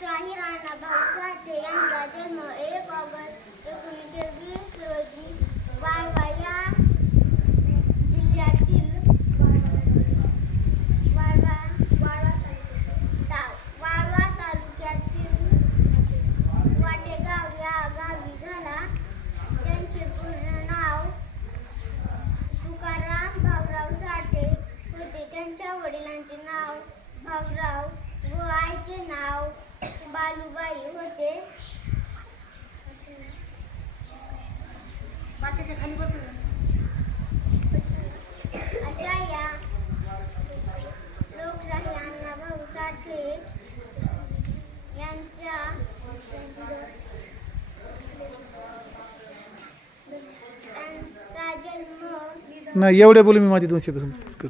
लोकशाही राणाभाऊ साठे यांचा जन्म 1 ऑगस्ट 1920 रोजी वाळवा या जिल्ह्यातील वाळवा तालुक्यातील वाटेगाव या गावी झाला. त्यांचे पूर्ण नाव तुकाराम भाऊराव साठे होते. त्यांच्या वडिलांचे नाव भाऊराव व आईचे नाव बालूबाई होते. बाकीच्या खाली बसले अशा या लोकशाही अण्णाभाऊ साठे यांचा जन्म नाही एवढे बोलू मी माझी 2 शब्द संस्कृत कर.